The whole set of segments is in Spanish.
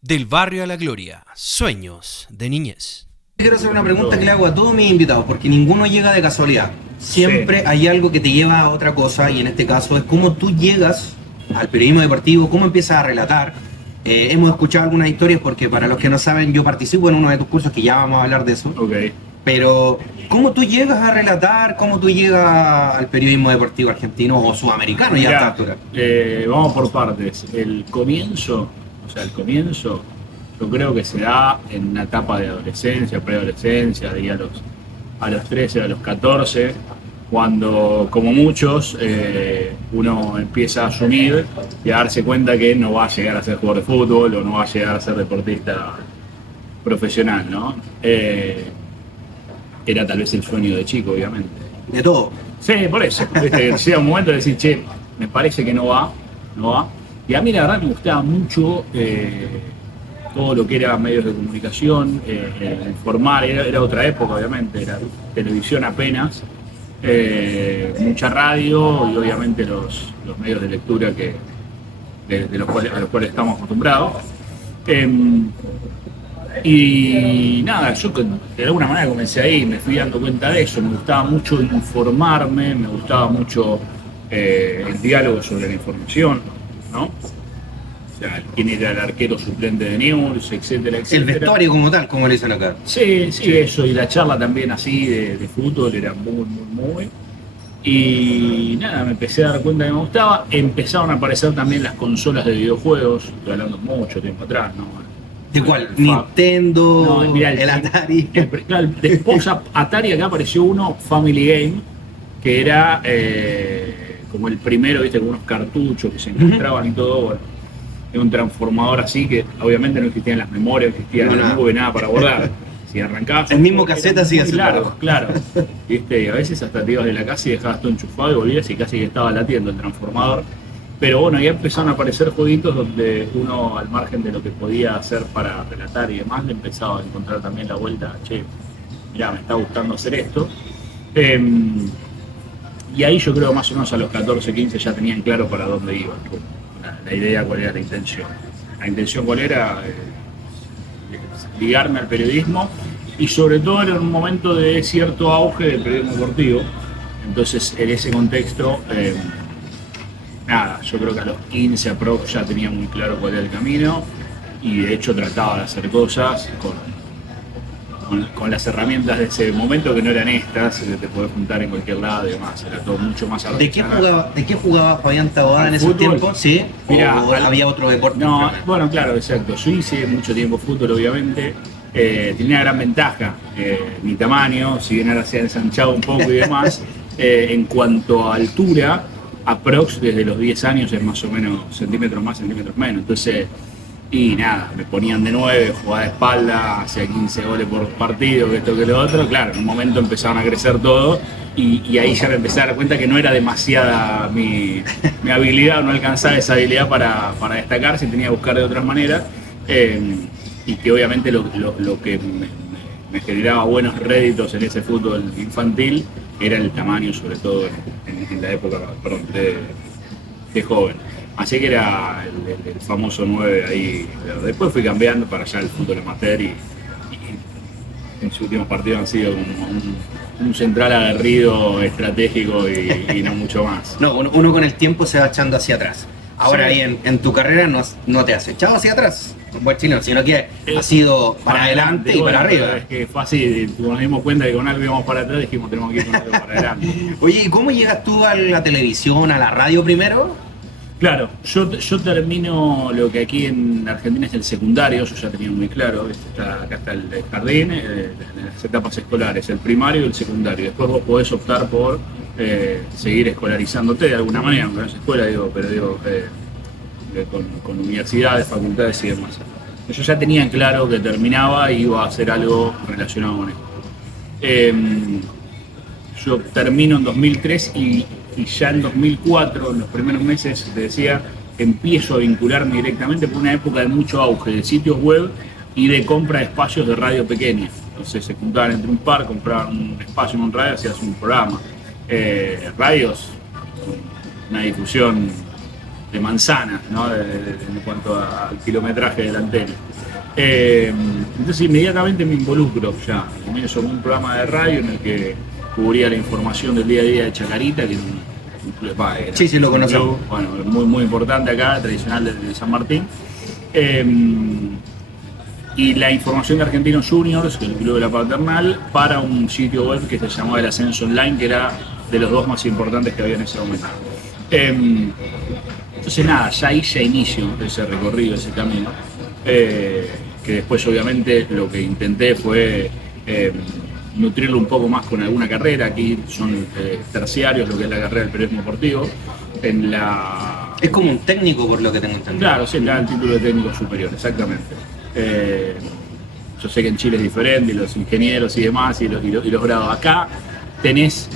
Del barrio a la gloria, sueños de niñez. Quiero hacer una pregunta que le hago a todos mis invitados, porque ninguno llega de casualidad. Siempre Sí. hay algo que te lleva a otra cosa, y en este caso es cómo tú llegas al periodismo deportivo, cómo empiezas a relatar. Hemos escuchado algunas historias porque para los que no saben, yo participo en uno de tus cursos, que ya vamos a hablar de eso. Ok. Pero, ¿cómo tú llegas a relatar? ¿Cómo tú llegas al periodismo deportivo argentino o sudamericano ya a esta altura? Vamos por partes. El comienzo, yo creo que se da en una etapa de adolescencia, preadolescencia, de ahí a los 13, a los 14, cuando, como muchos, uno empieza a asumir y a darse cuenta que no va a llegar a ser jugador de fútbol o no va a llegar a ser deportista profesional, ¿no? Era tal vez el sueño de chico, obviamente. De todo. Sí, por eso. ¿Viste? Llega un momento de decir, che, me parece que no va. Y a mí la verdad me gustaba mucho todo lo que era medios de comunicación, informar, era otra época obviamente, era televisión apenas, mucha radio y obviamente los medios de lectura a los cuales estamos acostumbrados. Y nada, yo de alguna manera comencé ahí, me fui dando cuenta de eso, me gustaba mucho informarme, me gustaba mucho el diálogo sobre la información, ¿no? O sea, quién era el arquero suplente de Newell's, etcétera, etcétera. El vestuario como tal, como le dicen acá. Sí, eso, y la charla también así de fútbol era muy. Y nada, me empecé a dar cuenta que me gustaba, empezaron a aparecer también las consolas de videojuegos, estoy hablando mucho tiempo atrás, ¿no? ¿De cuál? Nintendo, No, mirá, el Atari. Claro, después Atari, acá apareció uno, Family Game, que era como el primero, viste, con unos cartuchos que se encontraban y todo. Bueno, era un transformador así que obviamente no existían las memorias, no existía la nube, nada para guardar. Si arrancabas El mismo cassette así así. Claro. Viste, y a veces hasta te ibas de la casa y dejabas todo enchufado y volvías y casi que estaba latiendo el transformador. Pero bueno, ya empezaron a aparecer jueguitos donde uno, al margen de lo que podía hacer para relatar y demás, le empezaba a encontrar también la vuelta, che, mirá, me está gustando hacer esto. Y ahí yo creo más o menos a los 14, 15 ya tenían claro para dónde iba, la idea, cuál era la intención. La intención cuál era ligarme al periodismo y sobre todo era un momento de cierto auge del periodismo deportivo. Entonces en ese contexto... nada, yo creo que a los 15 aprox ya tenía muy claro cuál era el camino y de hecho trataba de hacer cosas con las herramientas de ese momento que no eran estas, que te podés juntar en cualquier lado y demás, era todo mucho más artesanal. ¿De qué jugaba Fabián Taboada en esos ¿Fútbol? tiempos? ¿Sí? Mirá, ¿O había otro deporte? No, bueno, claro, exacto. Yo hice mucho tiempo fútbol, obviamente. Tenía una gran ventaja, mi tamaño, si bien ahora se ha ensanchado un poco y demás, en cuanto a altura, aprox desde los 10 años es más o menos centímetros más, centímetros menos. Entonces, y nada, me ponían de 9, jugaba de espalda, hacía 15 goles por partido, que esto que lo otro. Claro, en un momento empezaron a crecer todo y ahí ya me empecé a dar cuenta que no era demasiada mi habilidad, no alcanzaba esa habilidad para destacar, si tenía que buscar de otras maneras. Y que obviamente lo que me generaba buenos réditos en ese fútbol infantil era el tamaño, sobre todo en la época, perdón, de joven. Así que era el famoso 9 ahí. Después fui cambiando para allá el fútbol amateur y en sus últimos partidos han sido como un central aguerrido, estratégico y no mucho más. No, uno con el tiempo se va echando hacia atrás. Ahora Sí. ahí en tu carrera no te has echado hacia atrás, buen chileno, sino que ha sido para adelante y para arriba. Es que fue así, cuando nos dimos cuenta que con algo íbamos para atrás, dijimos tenemos que ir con algo para adelante. Oye, ¿y cómo llegas tú a la televisión, a la radio primero? Claro, yo termino lo que aquí en Argentina es el secundario, yo ya tenía muy claro, ¿viste? Acá está el jardín, las etapas escolares, el primario y el secundario. Después vos podés optar por seguir escolarizándote de alguna manera, aunque no es escuela, con universidades, facultades y demás. Yo ya tenía claro que terminaba y iba a hacer algo relacionado con esto. Yo termino en 2003 y ya en 2004, en los primeros meses, te decía, empiezo a vincularme directamente por una época de mucho auge de sitios web y de compra de espacios de radio pequeña. Entonces se juntaban entre un par, compraban un espacio en un radio, hacías un programa. Radios, una difusión de manzanas, ¿no? En cuanto al kilometraje del antena. Entonces inmediatamente me involucro ya. Comienzo con un programa de radio en el que cubría la información del día a día de Chacarita, que era un club, era Sí, lo conocemos. club, bueno, muy, muy importante acá, tradicional de San Martín. Y la información de Argentinos Juniors, que es el club de la Paternal, para un sitio web que se llamaba El Ascenso Online, que era de los 2 más importantes que había en ese momento. Entonces nada, ya ahí ya inicio ese recorrido, ese camino, que después obviamente lo que intenté fue nutrirlo un poco más con alguna carrera. Aquí son terciarios lo que es la carrera del periodismo deportivo. Es como un técnico, por lo que tengo entendido. Claro, sí, el título de técnico superior, exactamente. Yo sé que en Chile es diferente, y los ingenieros y demás, y los grados. Acá tenés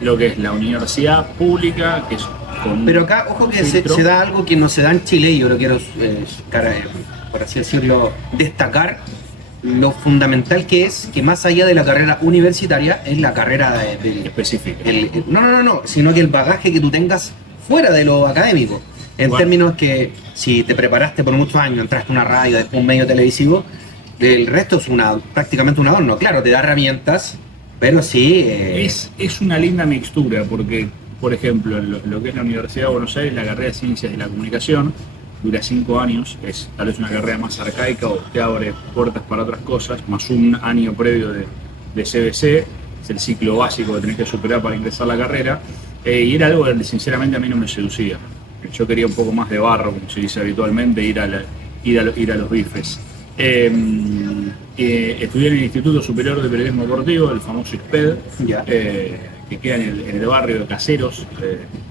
lo que es la universidad pública, que es con... Pero acá, ojo que se da algo que no se da en Chile, y yo lo quiero, por así decirlo, destacar lo fundamental que es que más allá de la carrera universitaria, es la carrera específica. No, sino que el bagaje que tú tengas fuera de lo académico. En términos que si te preparaste por muchos años, entraste a una radio, después un medio televisivo, el resto es prácticamente un adorno. Claro, te da herramientas, pero sí... Es una linda mixtura, porque, por ejemplo, en lo que es la Universidad de Buenos Aires, la carrera de Ciencias de la Comunicación dura 5 años, es tal vez una carrera más arcaica o te abre puertas para otras cosas, más un año previo de CBC, es el ciclo básico que tenés que superar para ingresar a la carrera, y era algo que sinceramente a mí no me seducía. Yo quería un poco más de barro, como se dice habitualmente, ir a los bifes. Estudié en el Instituto Superior de Periodismo Deportivo, el famoso ISPED, que queda en el barrio de Caseros,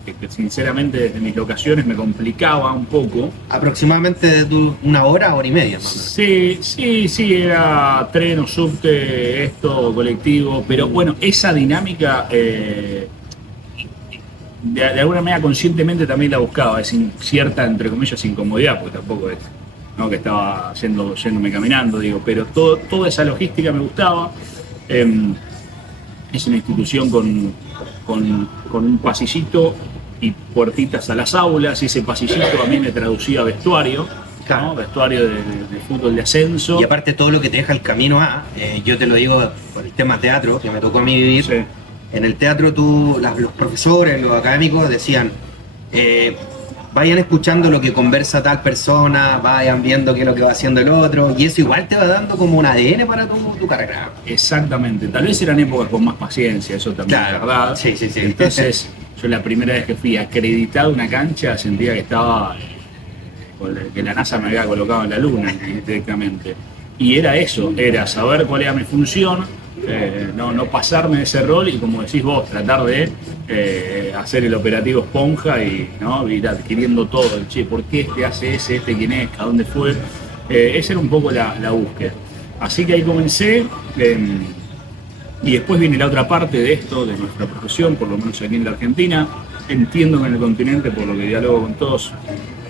que sinceramente desde mis locaciones me complicaba un poco. Aproximadamente de 1 hora, 1 hora y media. Sí, era tren o subte, colectivo, pero bueno, esa dinámica... De alguna manera conscientemente también la buscaba, es cierta, entre comillas, incomodidad, porque tampoco es, ¿no?, que estaba yéndome caminando, digo, pero toda esa logística me gustaba. Es una institución con un pasillito y puertitas a las aulas, y ese pasillito a mí me traducía a vestuario, claro, ¿no? Vestuario de fútbol de ascenso. Y aparte todo lo que te deja el camino yo te lo digo por el tema teatro, que me tocó a mí vivir. Sí. En el teatro los profesores, los académicos decían, vayan escuchando lo que conversa tal persona, vayan viendo qué es lo que va haciendo el otro, y eso igual te va dando como un ADN para tu carrera. Exactamente, tal vez eran épocas con más paciencia, eso también, claro, es verdad. Sí. Entonces, yo la primera vez que fui acreditado a una cancha sentía que estaba, que la NASA me había colocado en la luna directamente. Y era eso, era saber cuál era mi función, no pasarme de ese rol y, como decís vos, tratar de hacer el operativo esponja y, ¿no?, ir adquiriendo todo. Che, ¿por qué hace ese? ¿Quién es? ¿A dónde fue? Esa era un poco la búsqueda. Así que ahí comencé, y después viene la otra parte de esto, de nuestra profesión, por lo menos aquí en la Argentina. Entiendo que en el continente, por lo que dialogo con todos,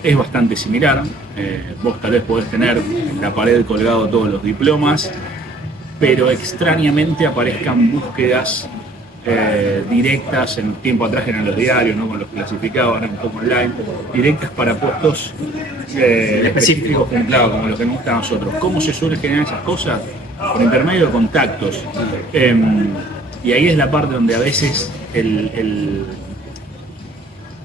es bastante similar. Vos tal vez podés tener en la pared colgado todos los diplomas, pero extrañamente aparezcan búsquedas directas. En tiempo atrás eran los diarios, ¿no?, con los clasificados, ahora un poco online, directas para puestos específicos, claro, como los que nos gustan a nosotros. ¿Cómo se suelen generar esas cosas? Por intermedio de contactos. Y ahí es la parte donde a veces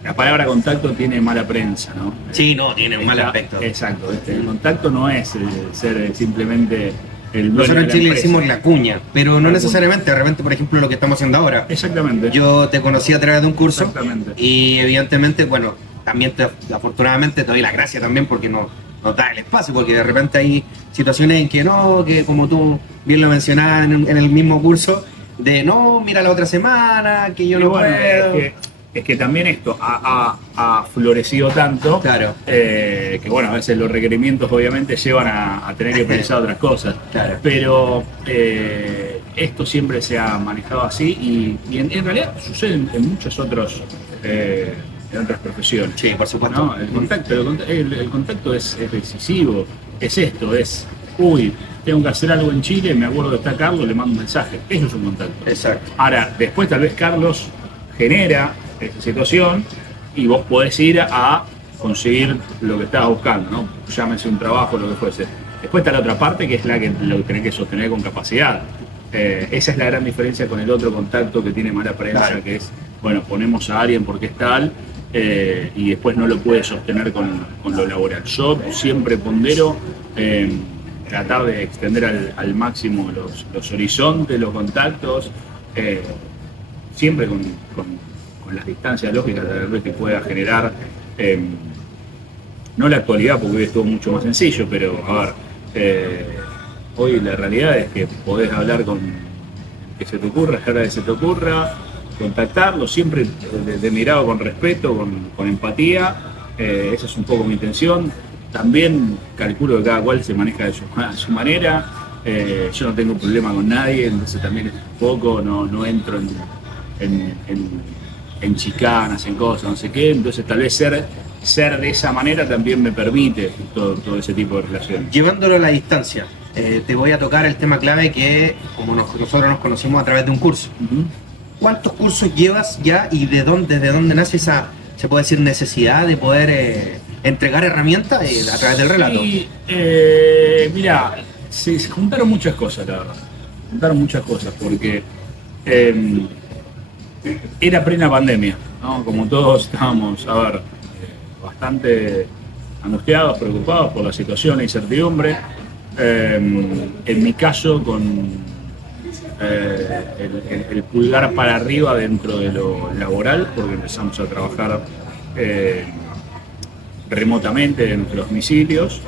la palabra contacto tiene mala prensa, ¿no? Sí, no, tiene un mal aspecto. Exacto, el contacto no es ser simplemente el dueño. Nosotros en de la Chile empresa. decimos la cuña, pero no necesariamente, de repente, por ejemplo, lo que estamos haciendo ahora. Exactamente. Yo te conocí a través de un curso. Exactamente. Y evidentemente, bueno, también afortunadamente te doy las gracias también porque nos da el espacio, porque de repente hay situaciones en que no, que como tú bien lo mencionabas en el mismo curso, de no, mira la otra semana, que yo Y no bueno, puedo. es que también esto ha florecido tanto, Claro. Que bueno, a veces los requerimientos obviamente llevan a tener que pensar otras cosas. Claro. Pero esto siempre se ha manejado así, y en realidad sucede en muchos otros en otras profesiones. Sí, por supuesto. ¿No? El contacto es decisivo, es esto, uy, tengo que hacer algo en Chile, me acuerdo que está Carlos, le mando un mensaje. Eso es un contacto. Exacto. Ahora, después tal vez Carlos genera esta situación y vos podés ir a conseguir lo que estabas buscando, ¿no? Llámese un trabajo, lo que fuese. Después está la otra parte, que es la que lo tenés que sostener con capacidad. Esa es la gran diferencia con el otro contacto que tiene mala prensa, claro. Que es, bueno, ponemos a alguien porque es tal, y después no lo puede sostener con lo laboral. Yo siempre pondero tratar de extender al máximo los horizontes, los contactos, siempre con las distancias lógicas que pueda generar, no la actualidad, porque hoy es todo mucho más sencillo, pero a ver, hoy la realidad es que podés hablar con que se te ocurra, a la hora que se te ocurra, contactarlo, siempre de mirado con respeto, con empatía. Esa es un poco mi intención. También calculo que cada cual se maneja de su manera. Yo no tengo problema con nadie, entonces también es un poco, no entro en chicanas, en cosas, no sé qué. Entonces tal vez ser de esa manera también me permite todo ese tipo de relaciones. Llevándolo a la distancia, te voy a tocar el tema clave que, como nosotros nos conocimos a través de un curso. Uh-huh. ¿Cuántos cursos llevas ya y desde dónde nace esa, se puede decir, necesidad de poder entregar herramientas a través del relato? Sí, mira, se juntaron muchas cosas, la verdad. Juntaron muchas cosas porque era plena pandemia, ¿no? Como todos estábamos, bastante angustiados, preocupados por la situación, la incertidumbre. En mi caso, con el pulgar para arriba dentro de lo laboral, porque empezamos a trabajar remotamente en los domicilios.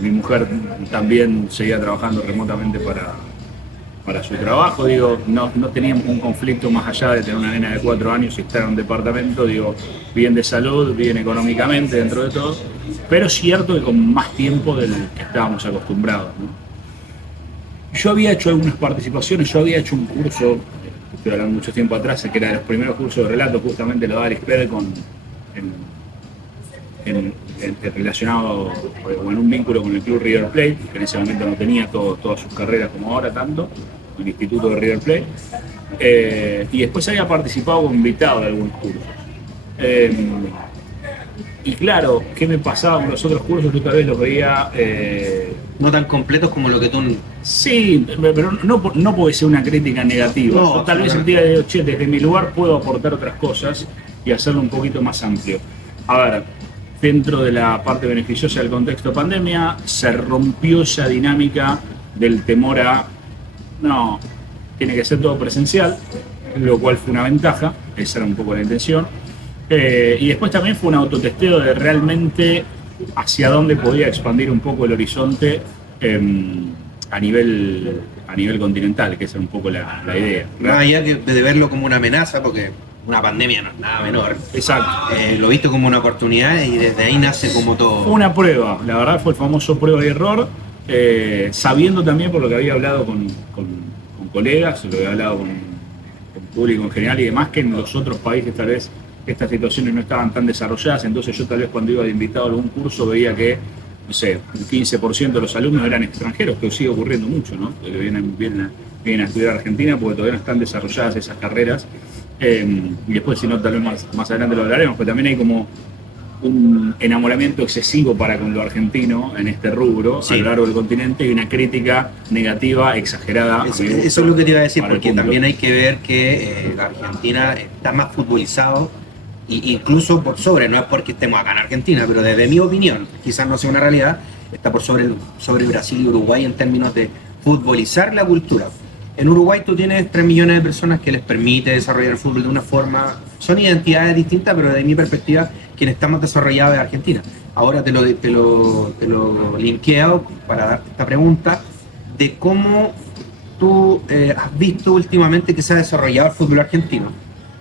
Mi mujer también seguía trabajando remotamente para su trabajo. Digo, no teníamos un conflicto más allá de tener una nena de 4 años y estar en un departamento, digo, bien de salud, bien económicamente dentro de todo, pero es cierto que con más tiempo del que estábamos acostumbrados, ¿no? Yo había hecho algunas participaciones, yo había hecho un curso, estoy hablando mucho tiempo atrás, que era de los primeros cursos de relato, justamente lo daba Alex Pérez relacionado o en un vínculo con el club River Plate, que en ese momento no tenía todas sus carreras como ahora tanto, el instituto de River Plate, y después había participado como invitado de algunos cursos. Y claro, ¿qué me pasaba con los otros cursos? Yo tal vez los veía... no tan completos como lo que tú... Sí, pero no puede ser una crítica negativa. No, yo tal vez sentía de, che, desde mi lugar puedo aportar otras cosas y hacerlo un poquito más amplio. A ver, dentro de la parte beneficiosa del contexto pandemia, se rompió esa dinámica del temor a, no, tiene que ser todo presencial, lo cual fue una ventaja, esa era un poco la intención. Y después también fue un autotesteo de realmente hacia dónde podía expandir un poco el horizonte a nivel continental, que esa es un poco la idea. Más allá de verlo como una amenaza, porque una pandemia no es nada menor. Exacto. Lo he visto como una oportunidad y desde ahí nace como todo. Fue una prueba, la verdad fue el famoso prueba y error, sabiendo también por lo que había hablado con colegas, lo que había hablado con público en general y demás, que en los otros países tal vez estas situaciones no estaban tan desarrolladas, entonces yo tal vez cuando iba de invitado a algún curso veía que, no sé, un 15% de los alumnos eran extranjeros, que sigue ocurriendo mucho, ¿no? Que vienen a estudiar a Argentina porque todavía no están desarrolladas esas carreras. Y después, si no, tal vez más adelante lo hablaremos, pero también hay como un enamoramiento excesivo para con lo argentino en este rubro, sí, a lo largo del continente, y una crítica negativa exagerada. Eso es lo que te iba a decir, porque también hay que ver que la Argentina está más futbolizado, incluso por sobre, no es porque estemos acá en Argentina, pero desde mi opinión, quizás no sea una realidad, está por sobre Brasil y Uruguay en términos de futbolizar la cultura. En Uruguay tú tienes 3 millones de personas que les permite desarrollar el fútbol de una forma, son identidades distintas, pero desde mi perspectiva, quien está más desarrollado es Argentina. Ahora te lo linkeo para darte esta pregunta de cómo tú has visto últimamente que se ha desarrollado el fútbol argentino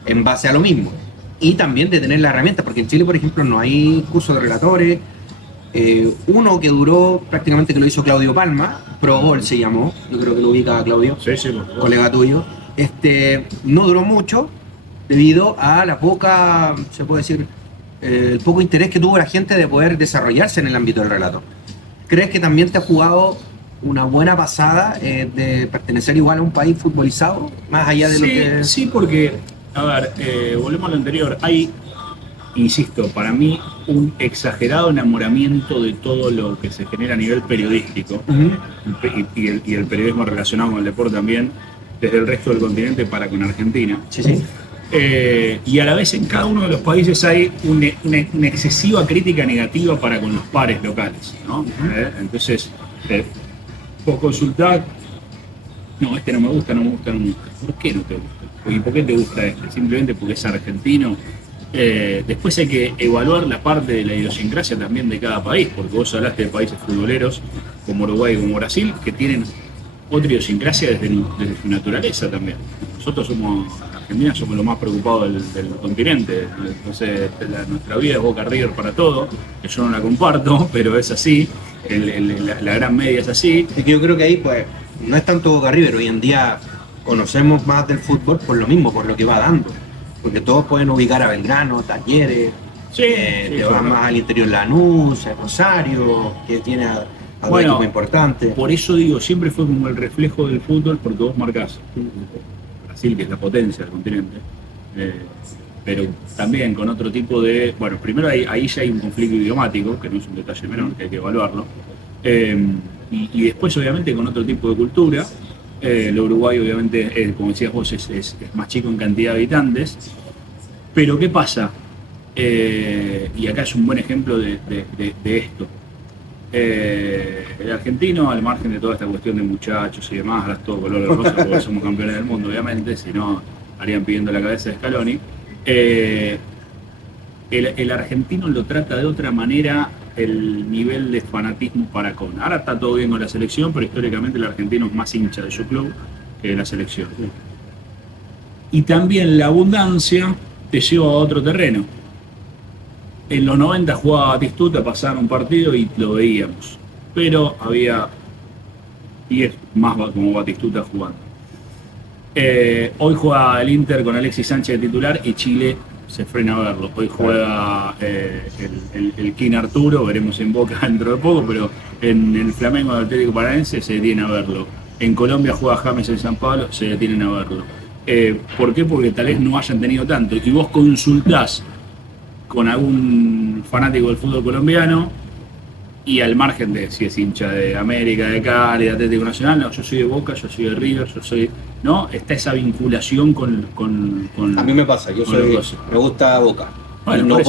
en base a lo mismo. Y también de tener la herramienta, porque en Chile, por ejemplo, no hay cursos de relatores. Uno que duró prácticamente, que lo hizo Claudio Palma, Pro Gol se llamó, yo creo que lo ubica Claudio, sí, colega tuyo. No duró mucho debido a la poca, se puede decir, el poco interés que tuvo la gente de poder desarrollarse en el ámbito del relato. ¿Crees que también te ha jugado una buena pasada de pertenecer igual a un país futbolizado, más allá de lo que... Sí, porque, a ver, volvemos a lo anterior, hay insisto, para mí un exagerado enamoramiento de todo lo que se genera a nivel periodístico y el periodismo relacionado con el deporte también, desde el resto del continente para con Argentina. Sí, sí. Y a la vez en cada uno de los países hay una excesiva crítica negativa para con los pares locales, ¿no? Entonces, vos consultás, no, este no me gusta, no me gusta, no me gusta. ¿Por qué no te gusta? ¿Y por qué te gusta este? Simplemente porque es argentino. Después hay que evaluar la parte de la idiosincrasia también de cada país, porque vos hablaste de países futboleros como Uruguay y como Brasil, que tienen otra idiosincrasia desde su naturaleza también. Nosotros Argentina somos los más preocupados del continente, entonces nuestra vida es Boca River para todo, que yo no la comparto, pero es así, la gran media es así. Es que yo creo que ahí pues no es tanto Boca River, hoy en día conocemos más del fútbol por lo mismo, por lo que va dando, porque todos pueden ubicar a Belgrano, Talleres, te vas más al interior Lanús, Rosario, que tiene a dos equipos importantes. Por eso digo, siempre fue como el reflejo del fútbol, porque vos marcás Brasil, que es la potencia del continente, pero también con otro tipo de... Bueno, primero ahí ya hay un conflicto idiomático, que no es un detalle menor, que hay que evaluarlo, y después obviamente con otro tipo de cultura. Lo Uruguay obviamente, como decías vos, es más chico en cantidad de habitantes, pero ¿qué pasa? Y acá es un buen ejemplo de esto. El argentino, al margen de toda esta cuestión de muchachos y demás, ahora es todo color de rosa porque somos campeones del mundo, obviamente, si no harían pidiendo la cabeza de Scaloni. El argentino lo trata de otra manera el nivel de fanatismo para con. Ahora está todo bien con la selección, pero históricamente el argentino es más hincha de su club que de la selección. Y también la abundancia te lleva a otro terreno. En los 90 jugaba Batistuta, pasaban un partido y lo veíamos. Pero había 10 más como Batistuta jugando. Hoy juega el Inter con Alexis Sánchez de titular y Chile se frena a verlo. Hoy juega el King Arturo, veremos en Boca dentro de poco, pero en el Flamengo del Atlético Paranaense se detiene a verlo. En Colombia juega James en San Pablo, se detienen a verlo. ¿Por qué? Porque tal vez no hayan tenido tanto. Y vos consultás con algún fanático del fútbol colombiano y al margen de si es hincha de América, de Cali, de Atlético Nacional, no, yo soy de Boca, yo soy de River, yo soy... ¿No? Está esa vinculación con a mí me pasa, me gusta Boca. Bueno,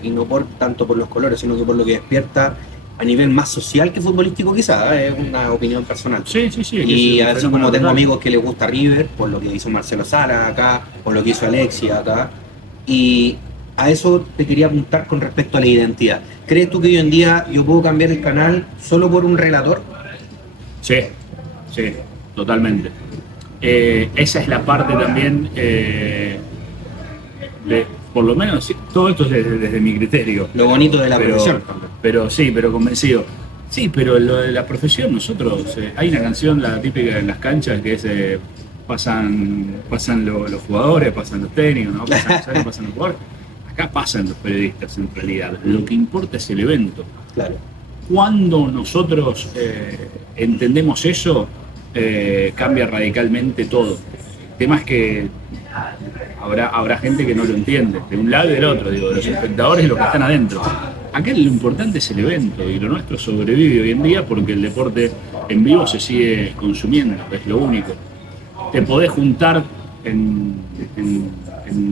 y no por tanto por los colores, sino que por lo que despierta a nivel más social que futbolístico quizás, es una opinión personal. Sí. Y así como tengo amigos que les gusta River, por lo que hizo Marcelo Sala acá, por lo que hizo Alexia acá, y a eso te quería apuntar con respecto a la identidad. ¿Crees tú que hoy en día yo puedo cambiar el canal solo por un relator? Sí, totalmente. Esa es la parte también, por lo menos, todo esto es desde mi criterio. Lo bonito de la profesión. Pero convencido. Sí, pero lo de la profesión, nosotros, hay una canción, la típica en las canchas, que es pasan los jugadores, pasan los técnicos, ¿no? Pasan los jugadores. Acá pasan los periodistas en realidad. Lo que importa es el evento. Claro. Cuando nosotros entendemos eso, cambia radicalmente todo. El tema es que habrá gente que no lo entiende, de un lado y del otro, digo, de los espectadores y los que están adentro. Acá lo importante es el evento y lo nuestro sobrevive hoy en día porque el deporte en vivo se sigue consumiendo, es lo único. Te podés juntar en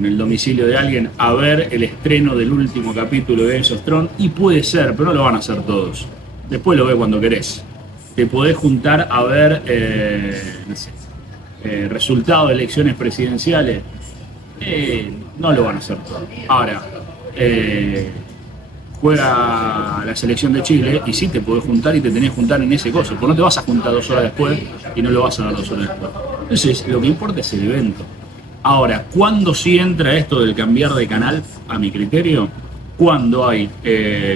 el domicilio de alguien a ver el estreno del último capítulo de Game of Thrones y puede ser, pero no lo van a hacer todos. Después lo ves cuando querés. Te podés juntar a ver resultados de elecciones presidenciales. No lo van a hacer todos. Ahora, juega la selección de Chile y sí te podés juntar y te tenés que juntar en ese coso, porque no te vas a juntar 2 horas después y no lo vas a ver 2 horas después. Entonces, lo que importa es el evento. Ahora, ¿cuándo sí entra esto del cambiar de canal, a mi criterio? Cuando hay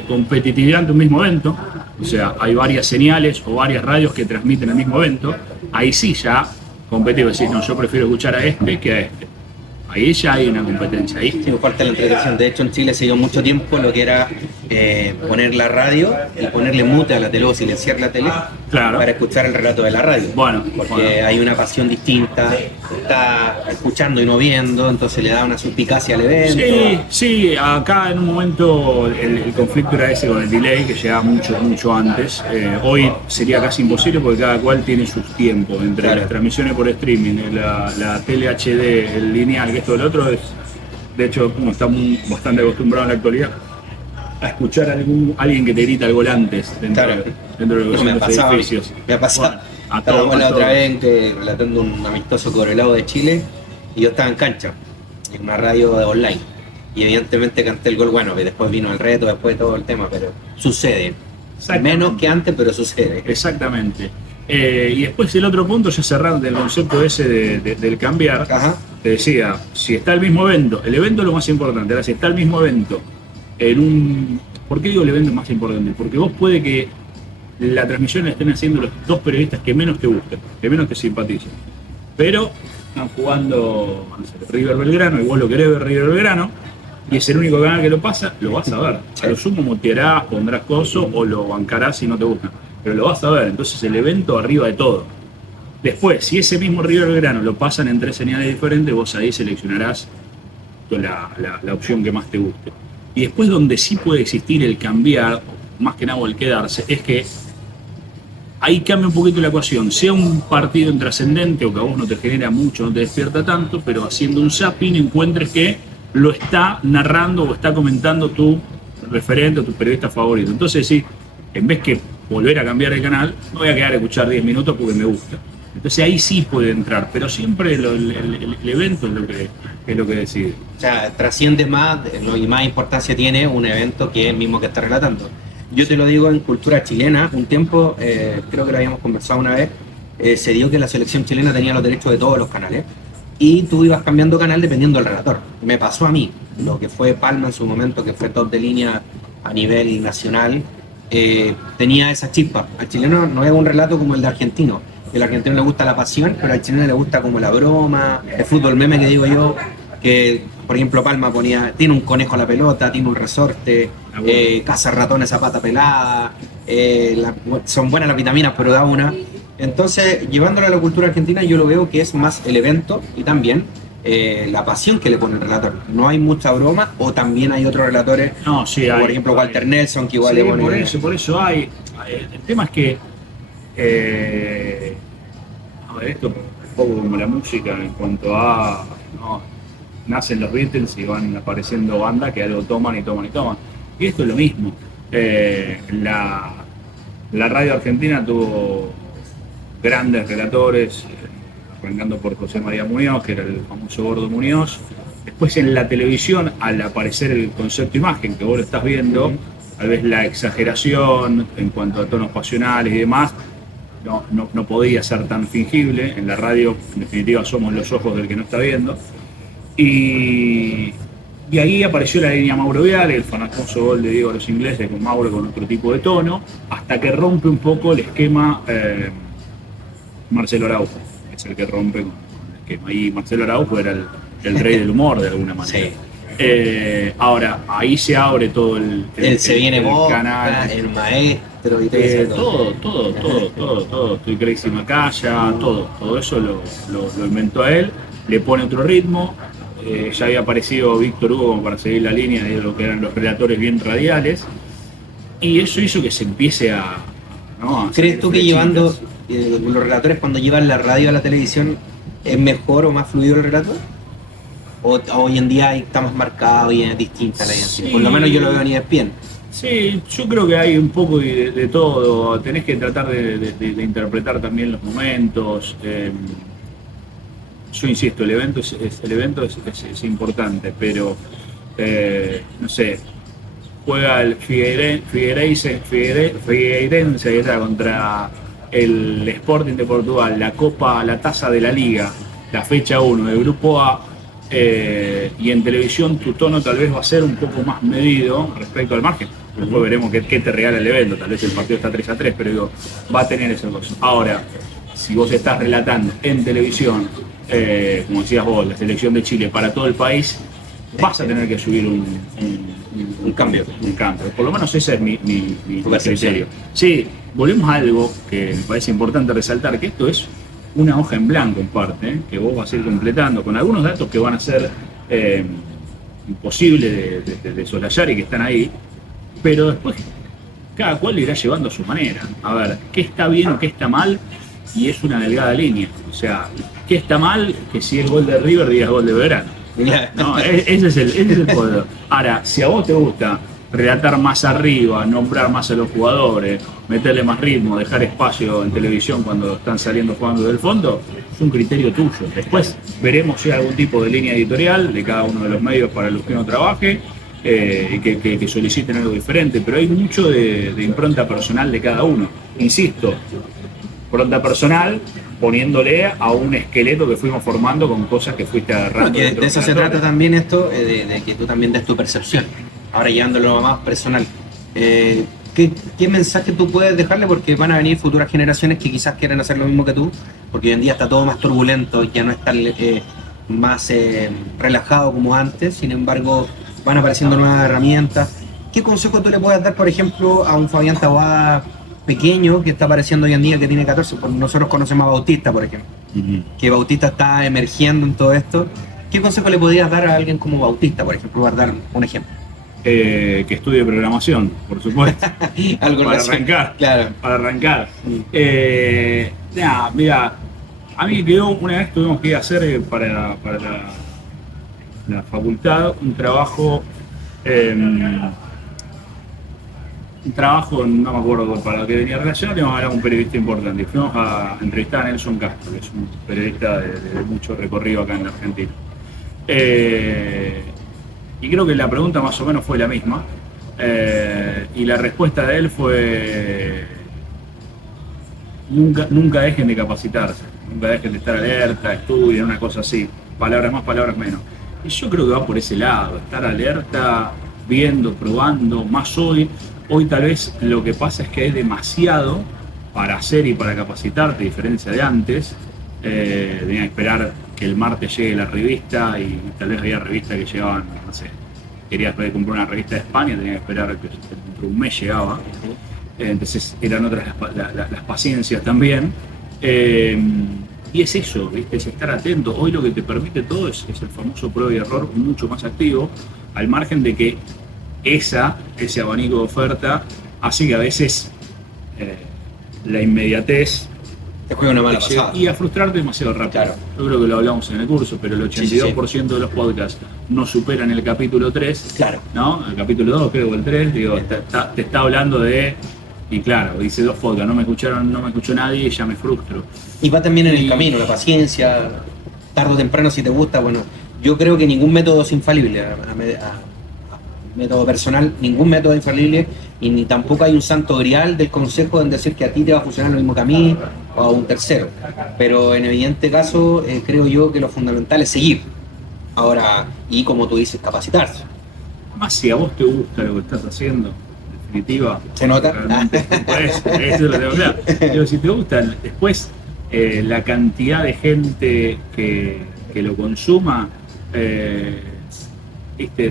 competitividad ante un mismo evento, o sea, hay varias señales o varias radios que transmiten el mismo evento, ahí sí ya competitivo, decís, no, yo prefiero escuchar a este que a este. Ahí ya hay una competencia. Ahí sí, parte de la entretención. De hecho, en Chile se dio mucho tiempo lo que era poner la radio y ponerle mute a la tele o silenciar la tele Claro. para escuchar el relato de la radio. Bueno, porque bueno. hay una pasión distinta, está escuchando y no viendo, entonces le da una suspicacia al evento. Sí, acá en un momento el conflicto era ese con el delay, que llegaba mucho antes. Hoy sería casi imposible porque cada cual tiene sus tiempos, entre Claro. las transmisiones por streaming, la tele HD, el lineal, que esto, el otro es. De hecho, uno está bastante acostumbrado en la actualidad a escuchar a alguien que te grita al antes dentro, Claro. dentro de Eso me ha los pasado, edificios. me ha pasado. Bueno, a Estábamos todos, la a otra todos. vez relatando un amistoso Corelado de Chile y yo estaba en cancha, en una radio online. Y evidentemente canté el gol, bueno, que después vino el reto, después todo el tema, pero sucede. Exactamente. Menos que antes, pero sucede. Exactamente. Y después el otro punto, ya cerrando el concepto ese del cambiar, Ajá. te decía, si está el mismo evento, el evento es lo más importante, ahora si está el mismo evento en un... ¿Por qué digo el evento es más importante? Porque vos puede que la transmisión la estén haciendo los dos periodistas que menos te gusten, que menos te simpaticen, pero están jugando, no sé, River Belgrano y vos lo querés ver River Belgrano y es el único canal que lo pasa, lo vas a ver. A lo sumo mutearás, pondrás coso o lo bancarás si no te gusta, pero lo vas a ver. Entonces el evento arriba de todo. Después, si ese mismo River Belgrano lo pasan en 3 señales diferentes, vos ahí seleccionarás la opción que más te guste. Y después donde sí puede existir el cambiar, más que nada o el quedarse, es que ahí cambia un poquito la ecuación. Sea un partido intrascendente o que a vos no te genera mucho, no te despierta tanto, pero haciendo un zapping encuentres que lo está narrando o está comentando tu referente o tu periodista favorito. Entonces sí, en vez que volver a cambiar el canal, me voy a quedar a escuchar 10 minutos porque me gusta. Entonces ahí sí puede entrar, pero siempre el evento es lo que decide. O sea, trasciende más y más importancia tiene un evento que el mismo que está relatando. Yo te lo digo en cultura chilena, un tiempo, creo que lo habíamos conversado una vez, se dio que la selección chilena tenía los derechos de todos los canales y tú ibas cambiando canal dependiendo del relator. Me pasó a mí, lo que fue Palma en su momento, que fue top de línea a nivel nacional, tenía esa chispa. Al chileno no es un relato como el de argentino. Al argentino le gusta la pasión, pero al chileno le gusta como la broma, el fútbol meme que digo yo, que por ejemplo Palma ponía, tiene un conejo a la pelota, tiene un resorte, caza ratones a pata pelada, son buenas las vitaminas pero da una. Entonces, llevándolo a la cultura argentina, yo lo veo que es más el evento y también la pasión que le pone el relator. No hay mucha broma, o también hay otros relatores, No, sí, por hay, ejemplo Walter Nelson, que igual sí, le pone... por eso hay. El tema es que a ver, esto es un poco como la música en cuanto a ¿no? Nacen los Beatles y van apareciendo bandas que algo toman y toman y toman. Y esto es lo mismo. La radio argentina tuvo grandes relatores, arrancando por José María Muñoz, que era el famoso Gordo Muñoz. Después en la televisión, al aparecer el concepto imagen que vos lo estás viendo, tal vez la exageración en cuanto a tonos pasionales y demás, no podía ser tan fingible. En la radio, en definitiva, somos los ojos del que no está viendo. Y ahí apareció la línea Mauro Viale, el famoso gol de Diego a los ingleses con Mauro con otro tipo de tono, hasta que rompe un poco el esquema Marcelo Araujo, que es el que rompe con el esquema. Y Marcelo Araujo era el rey del humor de alguna manera. Sí. Ahora, ahí se abre todo el se viene el Boca, canal. el maestro y todo. Todo. Estoy Crazy Macaya, todo eso lo inventó a él, le pone otro ritmo. Ya había aparecido Víctor Hugo como para seguir la línea de lo que eran los relatores bien radiales, y eso hizo que se empiece a ¿Crees tú que llevando los relatores, cuando llevan la radio a la televisión, es mejor o más fluido el relato? ¿O hoy en día está más marcado y es distinta la identidad? Sí. Por lo menos yo lo veo en ESPN. Sí, yo creo que hay un poco de todo. Tenés que tratar de interpretar también los momentos. Yo insisto, el evento es importante, pero no sé, juega el Figueirense contra el Sporting de Portugal, la taza de la Liga, la fecha 1 del Grupo A, y en televisión tu tono tal vez va a ser un poco más medido respecto al margen. Después veremos qué te regala el evento, tal vez el partido está 3-3, pero digo, va a tener ese cosa. Ahora, si vos estás relatando en televisión, como decías vos, la selección de Chile para todo el país, vas a tener que subir un cambio. Un cambio. Por lo menos ese es mi percepción. criterio. Sí, volvemos a algo que me parece importante resaltar, que esto es una hoja en blanco en parte, que vos vas a ir completando con algunos datos que van a ser imposibles de soslayar y que están ahí, pero después cada cual lo irá llevando a su manera. A ver, qué está bien o qué está mal, y es una delgada línea. O sea, qué está mal que si el gol de River digas gol de Belgrano. No, ese es el poder. Ahora, si a vos te gusta relatar más arriba, nombrar más a los jugadores, meterle más ritmo, dejar espacio en televisión cuando están saliendo jugando del fondo, es un criterio tuyo. Después veremos si hay algún tipo de línea editorial de cada uno de los medios para los que uno trabaje, y que soliciten algo diferente, pero hay mucho de impronta personal de cada uno. Insisto, impronta personal poniéndole a un esqueleto que fuimos formando con cosas que fuiste agarrando. Porque de eso se trata también esto, de que tú también des tu percepción. Ahora llevándolo a más personal. ¿Qué mensaje tú puedes dejarle? Porque van a venir futuras generaciones que quizás quieran hacer lo mismo que tú, porque hoy en día está todo más turbulento, ya no es tan más relajado como antes, sin embargo van apareciendo nuevas herramientas. ¿Qué consejo tú le puedes dar, por ejemplo, a un Fabián Taboada pequeño que está apareciendo hoy en día, que tiene 14? Pues nosotros conocemos a Bautista, por ejemplo, que Bautista está emergiendo en todo esto. ¿Qué consejo le podrías dar a alguien como Bautista, por ejemplo? Voy a dar un ejemplo. Que estudie programación, por supuesto. Algo para arrancar. Claro. Para arrancar. Mira, a mí quedó, una vez tuvimos que hacer para la facultad un trabajo, no me acuerdo para lo que venía relacionado, íbamos a hablar con un periodista importante. Fuimos a entrevistar a Nelson Castro, que es un periodista de mucho recorrido acá en la Argentina. Y creo que la pregunta más o menos fue la misma, y la respuesta de él fue: nunca dejen de capacitarse, nunca dejen de estar alerta, estudien, una cosa así, palabras más, palabras menos. Y yo creo que va por ese lado, estar alerta, viendo, probando, más hoy. Hoy tal vez lo que pasa es que hay demasiado para hacer y para capacitarte, a diferencia de antes. Tenía que esperar que el martes llegue la revista, y tal vez había revistas que llegaban, no sé, querías comprar una revista de España, tenía que esperar que dentro de un mes llegaba. Entonces eran otras las paciencias también. Y es eso, ¿viste? Es estar atento. Hoy lo que te permite todo es el famoso prueba y error mucho más activo, al margen de que ese abanico de oferta hace que a veces la inmediatez te juega una mala pasada. Y a frustrarte demasiado rápido. Claro. Yo creo que lo hablamos en el curso, pero el 82% de los podcasts no superan el capítulo 3. Claro. ¿No? El capítulo 2, creo, o el 3, digo, te está hablando de... Y claro, dice 2 podcasts, no me escuchó nadie y ya me frustro. Y va también en el camino, la paciencia, tarde o temprano si te gusta. Bueno, yo creo que ningún método es infalible. Método personal, ningún método es infalible, y ni tampoco hay un santo grial del consejo en decir que a ti te va a funcionar lo mismo que a mí o a un tercero. Pero en evidente caso, creo yo que lo fundamental es seguir. Ahora, y como tú dices, capacitarse. Más si a vos te gusta lo que estás haciendo, en definitiva. ¿Se nota? Eso lo tengo claro. Pero si te gusta, después la cantidad de gente que lo consuma,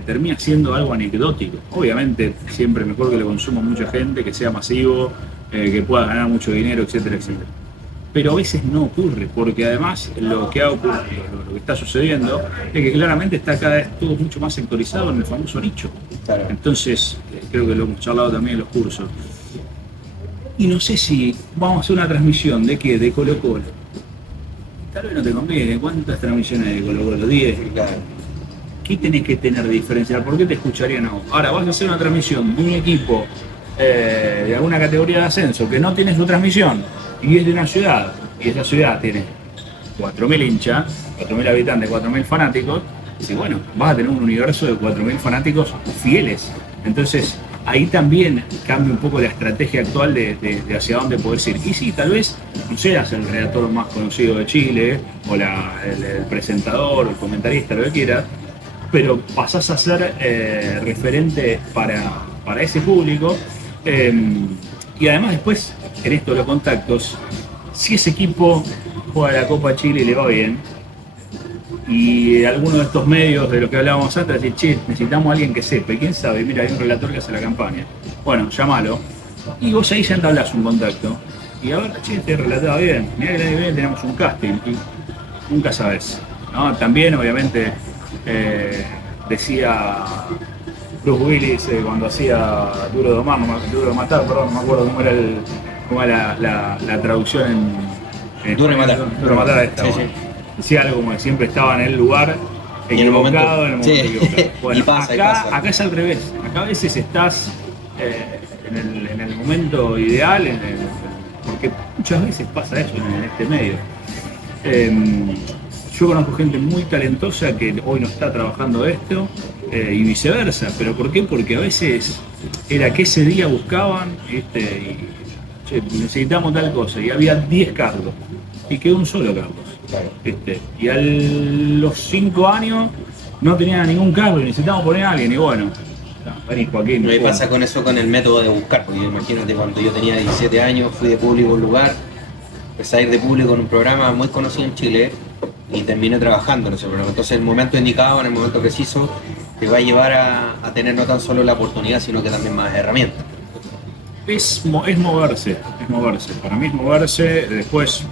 termina siendo algo anecdótico. Obviamente siempre mejor que lo consuma mucha gente, que sea masivo, que pueda ganar mucho dinero, etcétera, etcétera. Pero a veces no ocurre, porque además lo que ha ocurrido, lo que está sucediendo, es que claramente está cada vez todo mucho más sectorizado en el famoso nicho. Claro. Entonces, creo que lo hemos charlado también en los cursos. Y no sé si vamos a hacer una transmisión de qué, de Colo Colo. Tal vez no te conviene. ¿Cuántas transmisiones hay de Colo Colo? 10. Claro. ¿Qué tenés que tener de diferencial? ¿Por qué te escucharían a vos? Ahora vas a hacer una transmisión de un equipo de alguna categoría de ascenso que no tiene su transmisión y es de una ciudad, y esa ciudad tiene 4.000 hinchas, 4.000 habitantes, 4.000 fanáticos, y bueno, vas a tener un universo de 4.000 fanáticos fieles. Entonces ahí también cambia un poco la estrategia actual de hacia dónde podés ir. Y sí, tal vez no seas el redactor más conocido de Chile, o el presentador, o el comentarista, lo que quieras, pero pasás a ser referente para ese público, y además después, en esto de los contactos, si ese equipo juega la Copa Chile y le va bien, Y alguno de estos medios de los que hablábamos antes decir, che, necesitamos a alguien que sepa. Y quién sabe, mira, hay un relator que hace la campaña. Bueno, llámalo. Y vos ahí ya entablás un contacto. Y a ver, che, te relataba bien. Mirá que el año que viene tenemos un casting. Y nunca sabes, ¿no? También, obviamente, decía Bruce Willis cuando hacía Duro de Matar, perdón, no me acuerdo cómo era la traducción en Duro de Matar. Duro de Matar esta, Sí, bueno. sí. Decía algo como que siempre estaba en el lugar Y en el momento- equivocado, en el momento sí. equivocado. Bueno, Y pasa. acá es al revés. Acá a veces estás en el momento ideal, porque muchas veces pasa eso en este medio. Yo conozco gente muy talentosa que hoy no está trabajando esto y viceversa. ¿Pero por qué? Porque a veces era que ese día buscaban y, che, necesitamos tal cosa y había 10 Carlos y quedó un solo Carlos. Claro. Y a los 5 años no tenía ningún Carlos y necesitamos poner a alguien y bueno, vení Joaquín. Me pasa con eso, con el método de buscar, porque imagínate cuando yo tenía 17 años, fui de público a un lugar, empecé a ir de público en un programa muy conocido en Chile y terminé trabajando en ese programa. Entonces el momento indicado, en el momento preciso, te va a llevar a tener no tan solo la oportunidad, sino que también más herramientas. Es moverse. Para mí es moverse. Después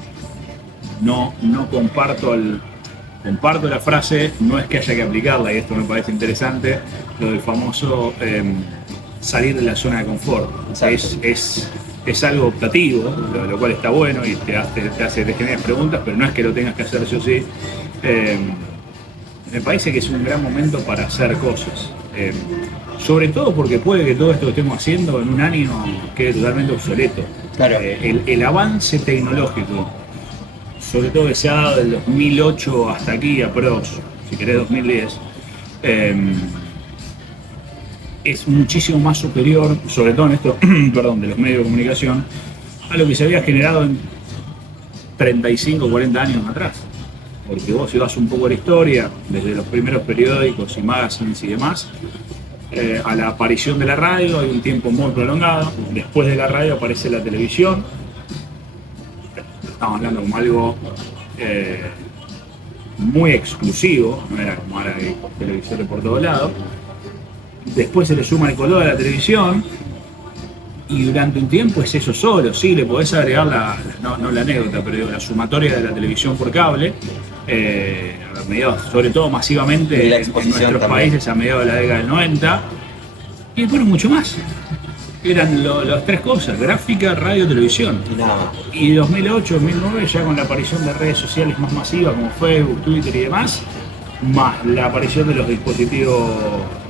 no comparto la frase, no es que haya que aplicarla, y esto me parece interesante, lo del famoso salir de la zona de confort. Es algo optativo, lo cual está bueno y te genera preguntas, pero no es que lo tengas que hacer sí o sí. Me parece que es un gran momento para hacer cosas. Sobre todo porque puede que todo esto que estemos haciendo en un año quede totalmente obsoleto. Claro. El avance tecnológico, sobre todo que se ha dado del 2008 hasta aquí, aprox, si querés 2010, es muchísimo más superior, sobre todo en esto, perdón, de los medios de comunicación, a lo que se había generado en 35 o 40 años atrás. Porque vos si vas un poco a la historia, desde los primeros periódicos y magazines y demás, a la aparición de la radio hay un tiempo muy prolongado. Después de la radio aparece la televisión. Estamos hablando como algo muy exclusivo, no era como ahora hay televisores por todos lados. Después se le suma el color a la televisión y durante un tiempo es eso solo. Sí, le podés agregar no la anécdota, pero digo, la sumatoria de la televisión por cable, a mediados, sobre todo masivamente Y la en exposición nuestros también. países a mediados de la década del 90. Y después mucho más. Eran las tres cosas: gráfica, radio, televisión. Y nada más. Y 2008, 2009, ya con la aparición de redes sociales más masivas como Facebook, Twitter y demás, más la aparición de los dispositivos,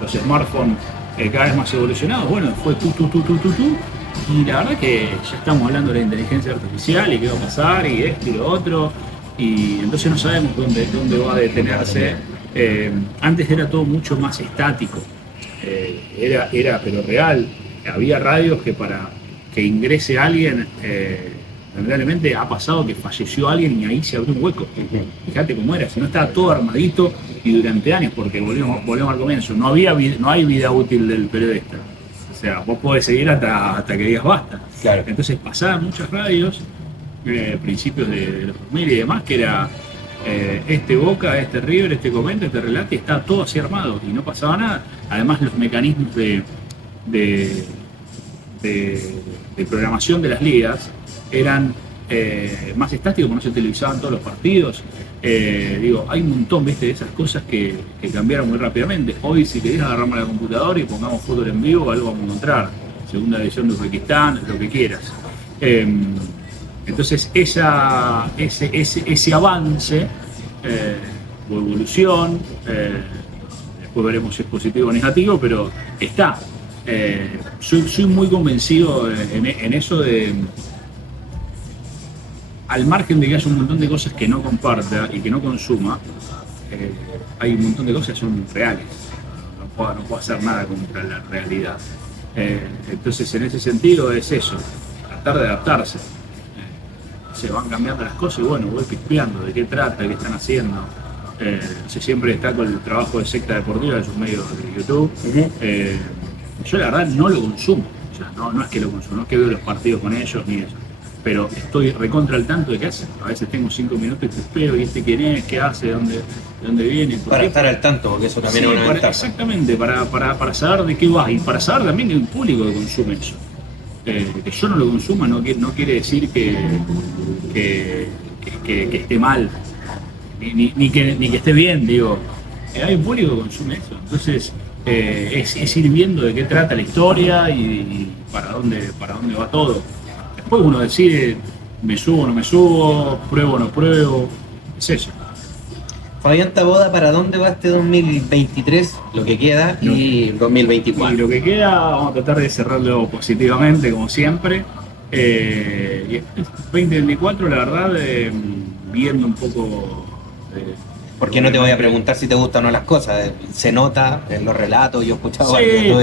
los smartphones cada vez más evolucionados, bueno, fue tú. Y la verdad que ya estamos hablando de la inteligencia artificial y qué va a pasar y esto y lo otro. Y entonces no sabemos dónde va a detenerse. Antes era todo mucho más estático. Era pero real. Había radios que para que ingrese alguien, lamentablemente ha pasado que falleció alguien y ahí se abrió un hueco. Fíjate cómo era, si no estaba todo armadito y durante años, porque volvemos al comienzo, no hay vida útil del periodista. O sea, vos podés seguir hasta que digas basta. Claro. Entonces pasaban muchas radios, principios de los 2000 y demás, que era este Boca, este River, este comenta, este relate, estaba todo así armado y no pasaba nada. Además los mecanismos de programación de las ligas eran más estáticos, no se televisaban todos los partidos. Hay un montón, ¿viste?, de esas cosas que cambiaron muy rápidamente. Hoy, si querés, agarramos la computadora y pongamos fútbol en vivo, algo vamos a encontrar. Segunda división de Uzbekistán, lo que quieras. Entonces, ese avance o evolución, después veremos si es positivo o negativo, pero está. Soy muy convencido en eso de, al margen de que haya un montón de cosas que no comparta y que no consuma, hay un montón de cosas que son reales. No puedo hacer nada contra la realidad. Entonces, en ese sentido es eso, tratar de adaptarse. Se van cambiando las cosas y bueno, voy pispeando de qué trata, qué están haciendo. Se siempre destaco el trabajo de Secta Deportiva en sus medios de YouTube. Yo la verdad no lo consumo, o sea, no es que lo consumo, no es que veo los partidos con ellos ni eso. pero estoy recontra al tanto de qué hace. A veces tengo 5 minutos y te espero, y este quién es, qué hace, de dónde viene. Para estar al tanto, porque eso también es una ventaja. Exactamente, para saber de qué va y para saber también el público que consume eso. Que yo no lo consuma no quiere decir que esté mal, ni que esté bien, digo. Hay un público que consume eso, entonces es ir viendo de qué trata la historia y para dónde va todo. Después uno decide, me subo o no me subo, pruebo o no pruebo, es eso. Fabián Taboada, ¿para dónde va este 2023, lo que queda, y 2024? Y lo que queda, vamos a tratar de cerrarlo positivamente, como siempre. Y 2024, la verdad, viendo un poco... Porque no te voy a preguntar si te gustan o no las cosas, se nota en los relatos, yo he escuchado Sí.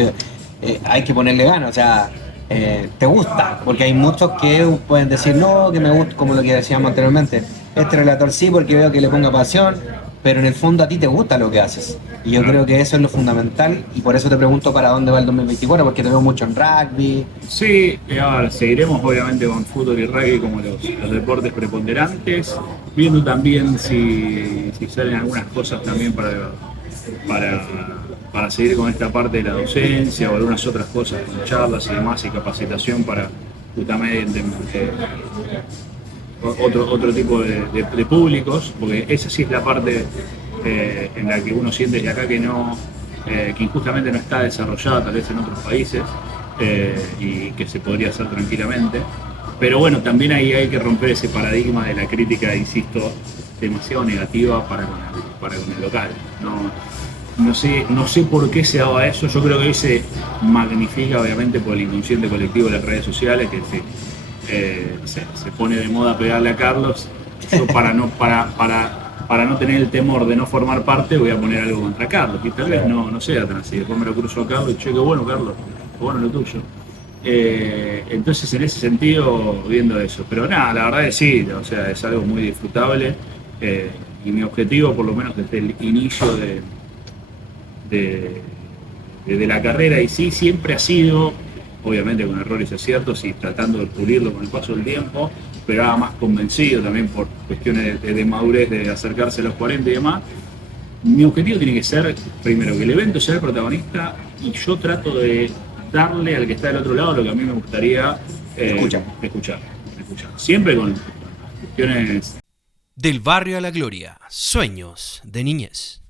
hay que ponerle ganas, o sea, te gusta, porque hay muchos que pueden decir no, que me gusta, como lo que decíamos anteriormente, este relator sí porque veo que le ponga pasión, pero en el fondo a ti te gusta lo que haces, y yo creo que eso es lo fundamental, y por eso te pregunto para dónde va el 2024, porque te veo mucho en rugby. Sí, a ver, seguiremos obviamente con fútbol y rugby como los deportes preponderantes, viendo también si salen algunas cosas también para seguir con esta parte de la docencia o algunas otras cosas, con charlas y demás y capacitación para justamente otro tipo de públicos, porque esa sí es la parte en la que uno siente desde acá que injustamente no está desarrollada tal vez en otros países y que se podría hacer tranquilamente. Pero bueno, también ahí hay que romper ese paradigma de la crítica, insisto, demasiado negativa para con el local. No sé por qué se daba eso, yo creo que hoy se magnifica obviamente por el inconsciente colectivo de las redes sociales, que se pone de moda pegarle a Carlos. Yo para no tener el temor de no formar parte voy a poner algo contra Carlos, y tal vez no sea tan así, después me lo cruzo a Carlos y che, qué bueno Carlos, qué bueno lo tuyo. Entonces en ese sentido viendo eso, pero nada, la verdad es sí, o sea, es algo muy disfrutable y mi objetivo por lo menos desde el inicio de la carrera y sí siempre ha sido, obviamente con errores y aciertos y tratando de pulirlo con el paso del tiempo, pero ahora más convencido también por cuestiones de madurez, de acercarse a los 40 y demás. Mi objetivo tiene que ser, primero, que el evento sea el protagonista y yo trato de darle al que está del otro lado lo que a mí me gustaría escuchar. Siempre con cuestiones... Del barrio a la gloria, sueños de niñez.